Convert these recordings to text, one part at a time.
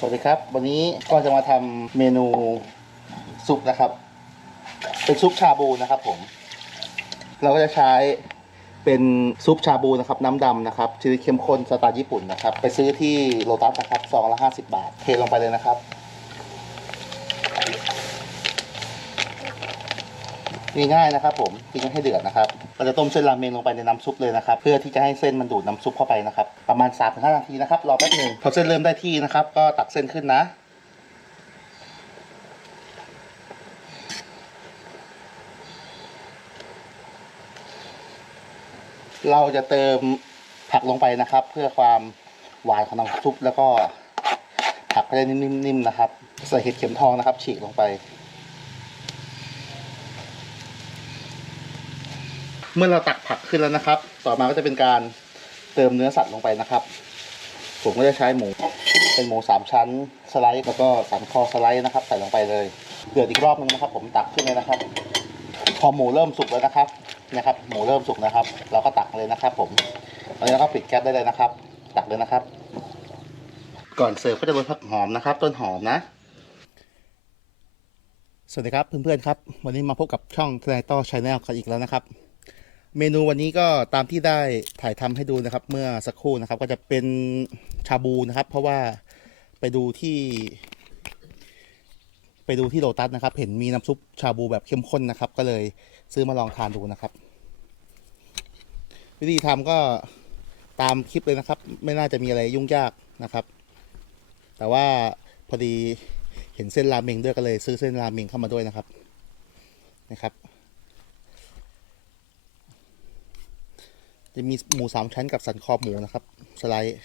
สวัสดีครับ วันนี้ก็จะมาทำเมนูซุปนะครับ เป็นซุปชาบูนะครับผม เราก็จะใช้เป็นซุปชาบูนะครับน้ำดำนะครับชีสเข้มข้นสไตล์ญี่ปุ่นนะครับ ไปซื้อที่โลตัสนะครับซองละห้าสิบาท เทลงไปเลยนะครับ ง่ายๆนะครับ ผมทิ้งให้เดือดนะครับเราจะต้มเส้นราเมงลงไปในน้ำซุปเลยนะครับ เพื่อที่จะให้เส้นมันดูดน้ำซุปเข้าไปนะครับ ประมาณ3าถึงหนาทีนะครับรอแป๊บหนึ่งพอเส้นเริ่มได้ที่นะครับ ก็ตักเส้นขึ้นนะเราจะเติมผักลงไปนะครับ เพื่อความหวานของน้ำซุปแล้วก็ผักก็จะนิ่มๆนะครับใส่เห็ดเข็มทองนะครับ ฉีกลงไป เมื่อเราตักผักขึ้นแล้วนะครับ ต่อมาก็จะเป็นการเติมเนื้อสัตว์ลงไปนะครับ ผมก็จะใช้หมู เป็นหมูสามชั้นสไลด์แล้วก็สันคอสไลด์นะครับ ใส่ลงไปเลยเดือดอีกรอบนึงนะครับ ผมตักขึ้นเลยนะครับ พอหมูเริ่มสุกแล้วนะครับนะครับ หมูเริ่มสุกนะครับ เราก็ตักเลยนะครับ ผมตอนนี้เราก็ปิดแก๊สได้เลยนะครับ ตักเลยนะครับ ก่อนเสิร์ฟก็จะโรยผักหอมนะครับ ต้นหอมนะสวัสดีครับเพื่อนๆครับ วันนี้มาพบกับช่องทนายต้อชาแนลกันอีกแล้วนะครับ เมนูวันนี้ก็ตามที่ได้ถ่ายทำให้ดูนะครับ เมื่อสักครู่นะครับ ก็จะเป็นชาบูนะครับ เพราะว่าไปดูที่ ไปดูที่โลตัสนะครับ เห็นมีน้ำซุปชาบูแบบเข้มข้นนะครับ ก็เลยซื้อมาลองทานดูนะครับ วิธีทำก็ตามคลิปเลยนะครับ ไม่น่าจะมีอะไรยุ่งยากนะครับ แต่ว่าพอดีเห็นเส้นราเมงด้วยก็เลยซื้อเส้นราเมงเข้ามาด้วยนะครับนะครับ จะมีหมูสามชั้นกับสันคอหมูนะครับ สไลด์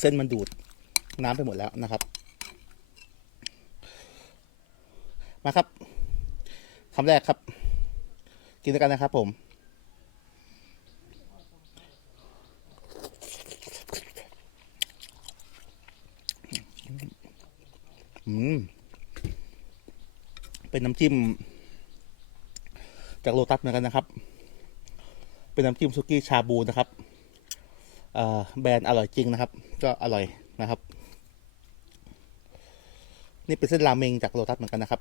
เส้นมันดูดน้ำไปหมดแล้วนะครับ มาครับคำแรกครับ กินด้วยกันนะครับผมอืมเป็นน้ำจิ้ม จากโลตัสเหมือนกันนะครับ เป็นน้ำจิ้มซุกี้ชาบูนะครับแบรนด์อร่อยจริงนะครับ ก็อร่อยนะครับ นี่เป็นเส้นราเมงจากโลตัสเหมือนกันนะครับ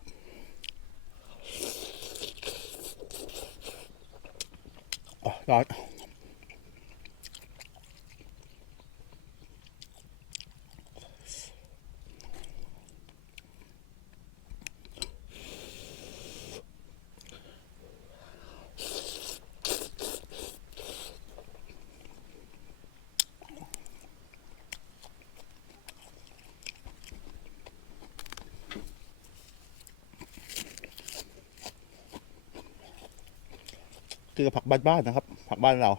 อร้อน คือผักบ้านๆนะครับ ผักบ้านเรา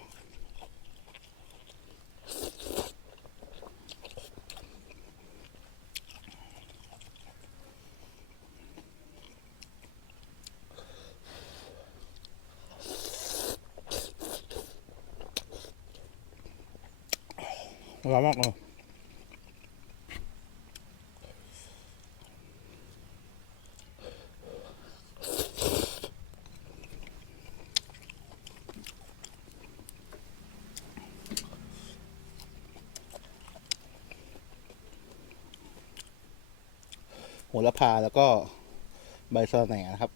โหระพาแล้วก็ใบสะระแหน่นะครับ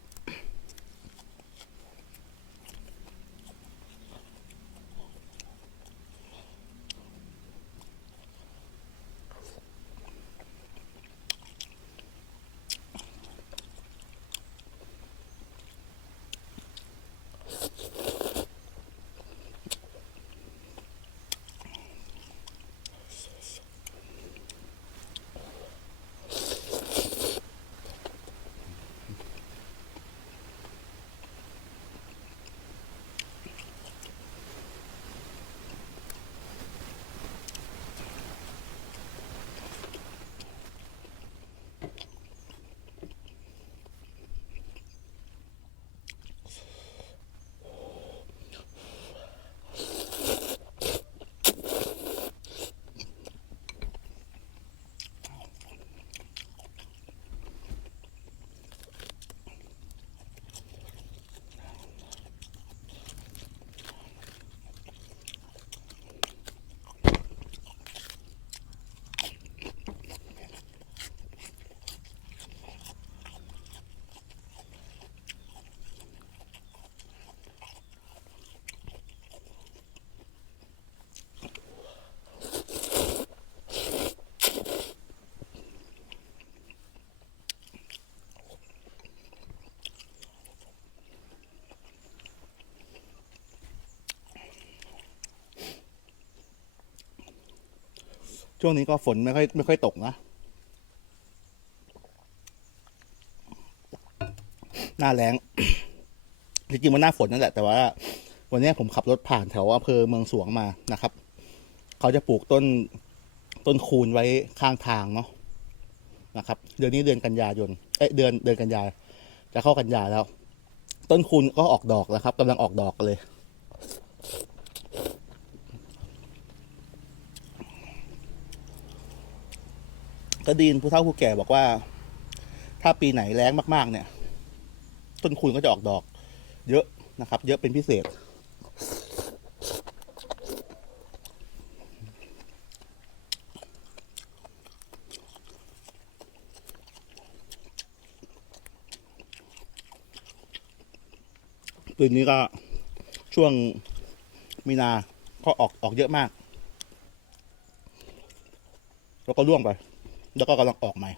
ช่วงนี้ก็ฝนไม่ค่อยไม่ค่อยตกนะ หน้าแรงจริงๆมันหน้าฝนนั่นแหละ แต่ว่า วันนี้ผมขับรถผ่านแถวอำเภอเมืองสวงมานะครับ เขาจะปลูกต้นต้นคูนไว้ข้างทางเนาะนะครับ เดือนนี้เดือนกันยายน เอ้ยเดือนเดือนกันยาจะเข้ากันยาแล้ว ต้นคูนก็ออกดอกแล้วครับกำลังออกดอกเลย ก็ดีนผู้เฒ่าผู้แก่บอกว่า ถ้าปีไหนแล้งมากๆ เนี่ย ต้นคูนก็จะออกดอก เยอะนะครับ เยอะเป็นพิเศษ ปีนี้ก็ช่วงมีนาก็ออกออกเยอะมาก แล้วก็ร่วงไป แล้วก็กำลังออกใหม่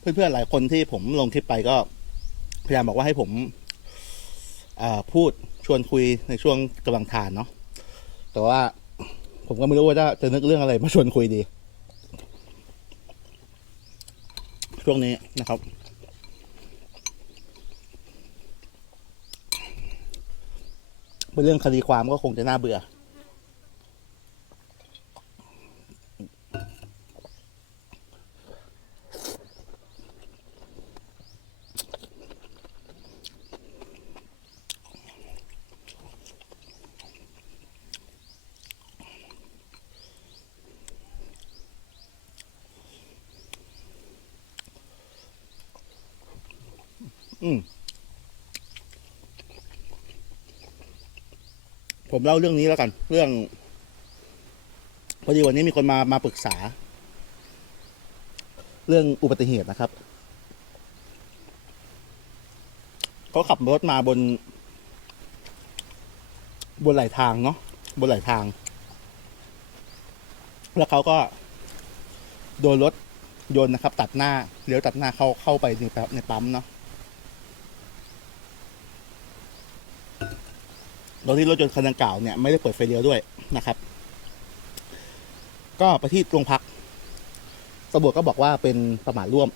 เพื่อนๆหลายคนที่ผมลงคลิปไปก็พยายามบอกว่าให้ผมพูดชวนคุยในช่วงกำลังทานเนาะแต่ว่าผมก็ไม่รู้ว่าจะจะนึกเรื่องอะไรมาชวนคุยดี ช่วงนี้นะครับ เป็นเรื่องคดีความก็คงจะน่าเบื่อ อืม ผมเล่าเรื่องนี้แล้วกัน เรื่อง พอดีวันนี้มีคนมามาปรึกษา เรื่องอุบัติเหตุนะครับเขาขับรถมาบน บนไหลทางเนาะบนไหลทาง แล้วเขาก็ โดนรถยนต์นะครับ ตัดหน้าเลี้ยวตัดหน้าเข้าเข้าไปในในปั๊มเนาะ โดยที่รถยนต์คันดังกล่าวเนี่ยไม่ได้เปิดไฟเลี้ยวด้วยนะครับ ก็ไปที่โรงพักตำรวจก็บอกว่าเป็นประมาทร่วม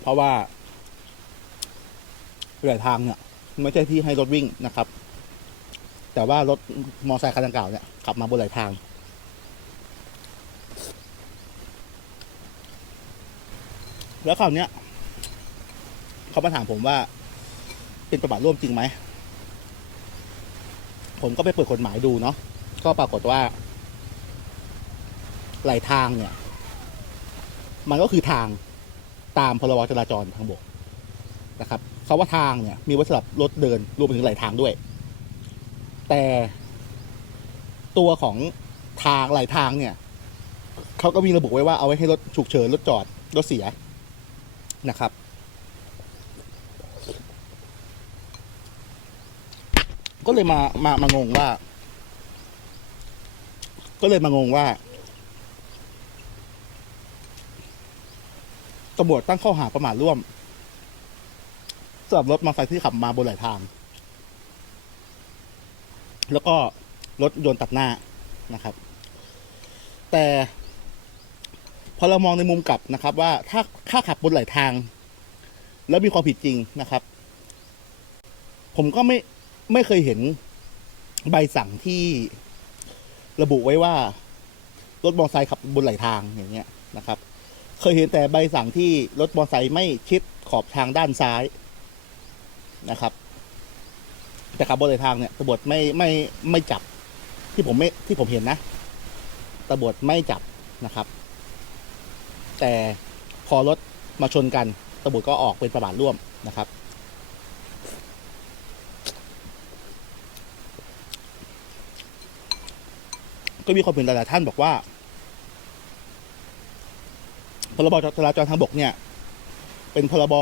เพราะว่าเรือทางเนี่ยไม่ใช่ที่ให้รถวิ่งนะครับ แต่ว่ารถมอเตอร์ไซค์คันดังกล่าวเนี่ยขับมาบนไหลทาง แล้วคราวเนี้ยเขามาถามผมว่า เป็นประมาทร่วมจริงไหม ผมก็ไปเปิดกฎหมายดูเนาะก็ปรากฏว่าไหลทางเนี่ย มันก็คือทางตามพรบจราจรทางบกนะครับเขาว่าทางเนี่ย มีไว้สำหรับรถเดินรวมไปถึงไหลทางด้วย แต่ตัวของทางไหลทางเนี่ยเขาก็มีระบุไว้ว่าเอาไว้ให้รถฉุกเฉินรถจอดรถเสียนะครับ ก็เลยมามามางงว่า ก็เลยมางงว่าตำรวจตั้งข้อหาประมาทร่วมสำหรับรถมอเตอร์ไซค์ที่ขับมาบนไหลทาง แล้วก็รถยนต์ตัดหน้านะครับ แต่พอเรามองในมุมกลับนะครับ ว่าถ้าถ้าขับบนไหลทาง แล้วมีความผิดจริงนะครับ ผมก็ไม่ ไม่เคยเห็นใบสั่งที่ระบุไว้ว่า รถมอเตอร์ไซค์ขับบนไหลทางอย่างเงี้ยนะครับ เคยเห็นแต่ใบสั่งที่รถมอเตอร์ไซค์ไม่ชิดขอบทางด้านซ้ายนะครับ แต่ขับบนไหลทางเนี่ยตำรวจไม่ไม่ไม่จับที่ผมไม่ที่ผมเห็นนะตำรวจไม่จับนะครับ แต่พอรถมาชนกันสมุดก็ออกเป็นประมาทร่วมนะครับ ก็มีความเห็นหลายๆท่านบอกว่าพรบจราจรทางบกเนี่ย เป็นพรบ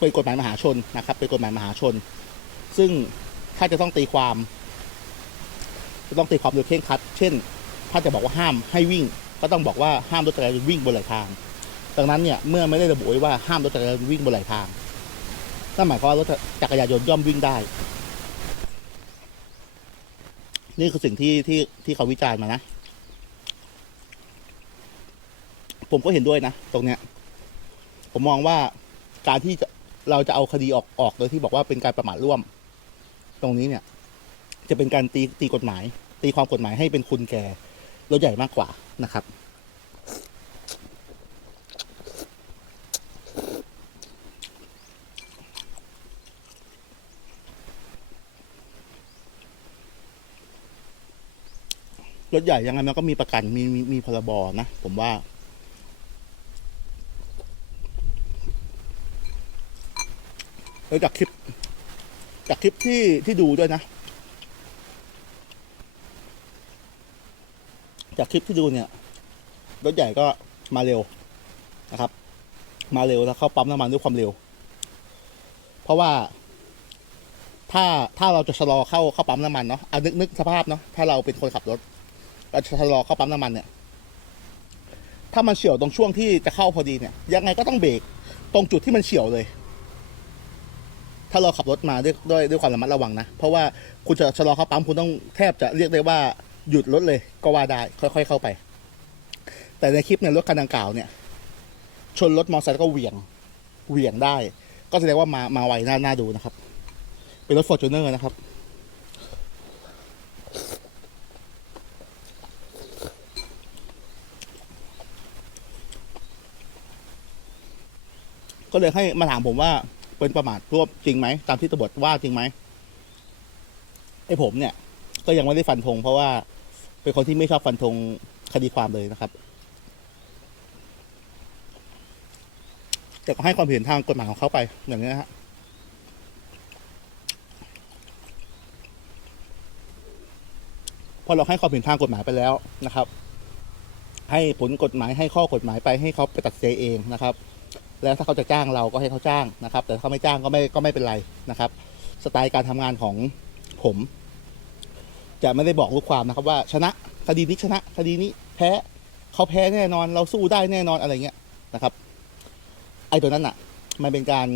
เป็นกฎหมายมหาชนนะครับ เป็นกฎหมายมหาชน ซึ่งถ้าจะต้องตีความ จะต้องตีความโดยเคร่งครัด เช่น ถ้าจะบอกว่าห้ามให้วิ่ง ก็ต้องบอกว่าห้ามรถจักรยานยนต์วิ่งบนไหลทาง ดังนั้นเนี่ยเมื่อไม่ได้ระบุไว้ว่าห้ามรถจักรยานยนต์วิ่งบนไหลทางนั่นหมายความว่ารถจักรยานยนต์ย่อมวิ่งได้ นี่คือสิ่งที่ที่ที่เขาวิจารณ์มานะ ผมก็เห็นด้วยนะ ตรงเนี้ย ผมมองว่าการที่จะเราจะเอาคดีออกออกโดยที่บอกว่าเป็นการประมาทร่วม ตรงนี้เนี่ย จะเป็นการตีตีกฎหมาย ตีความกฎหมายให้เป็นคุณแก่รถใหญ่มากกว่านะครับ รถใหญ่ยังไงมันก็มีประกันมีมีมีพรบนะ ผมว่า แล้วจากคลิป จากคลิปที่ที่ดูด้วยนะ จากคลิปที่ดูเนี่ย รถใหญ่ก็มาเร็วนะครับ มาเร็วแล้วเข้าปั๊มน้ำมันด้วยความเร็ว เพราะว่าถ้าถ้าเราจะชะลอเข้าเข้าปั๊มน้ำมันเนาะเอานึกนึกสภาพเนาะถ้าเราเป็นคนขับรถ ชะลอเข้าปั๊มน้ำมันเนี่ย ถ้ามันเฉียวตรงช่วงที่จะเข้าพอดีเนี่ย ยังไงก็ต้องเบรกตรงจุดที่มันเฉียวเลย ถ้าเราขับรถมาด้วยด้วยด้วยความระมัดระวังนะ เพราะว่าคุณจะชะลอเข้าปั๊มคุณต้องแทบจะเรียกได้ว่าหยุดรถเลยก็ว่าได้ ค่อย ๆ เข้าไป แต่ในคลิปเนี่ยรถคันดังกล่าวเนี่ย ชนรถมอเตอร์ไซค์แล้วก็เหวี่ยงเหวี่ยงได้ ก็แสดงว่ามามาไวน่าน่าดูนะครับ เป็นรถฟอร์จูเนอร์นะครับ ก็เลยให้มาถามผมว่าเป็นประมาทร่วมจริงไหมตามที่ตำรวจว่าจริงไหมไอ้ผมเนี่ย ก็ยังไม่ได้ฟันธงเพราะว่าเป็นคนที่ไม่ชอบฟันธงคดีความเลยนะครับ แต่ก็ให้ความเห็นทางกฎหมายของเขาไปอย่างนี้นะฮะพอเราให้ความเห็นทางกฎหมายไปแล้วนะครับ ให้ผลกฎหมายให้ข้อกฎหมายไปให้เขาไปตัดสินเองนะครับ แล้วถ้าเขาจะจ้างเราก็ให้เขาจ้างนะครับ แต่ถ้าเขาไม่จ้างก็ไม่ก็ไม่เป็นไรนะครับ สไตล์การทำงานของผม จะไม่ได้บอกลูกความนะครับ ว่าชนะคดีนี้ชนะคดีนี้แพ้เขาแพ้แน่นอน เราสู้ได้แน่นอนอะไรเงี้ยนะครับ ไอ้ตัวนั้นอะ มันเป็นการ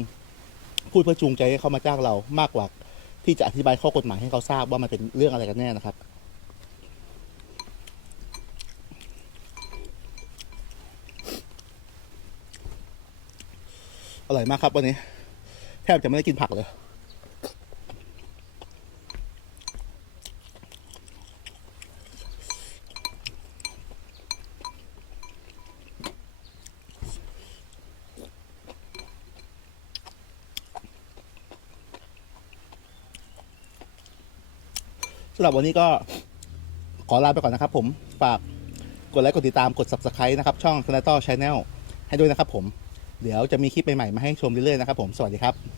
พูดเพื่อจูงใจให้เขามาจ้างเรามากกว่าที่จะอธิบายข้อกฎหมายให้เขาทราบว่ามันเป็นเรื่องอะไรกันแน่นะครับ อร่อยมากครับวันนี้ แทบจะไม่ได้กินผักเลย สำหรับวันนี้ก็ขอลาไปก่อนนะครับผมฝากกดไลค์กดติดตามกด subscribe นะครับ ช่อง s n a t o Channel ให้ด้วยนะครับผม เดี๋ยวจะมีคลิปใหม่ๆมาให้ชมเรื่อยๆนะครับผมสวัสดีครับ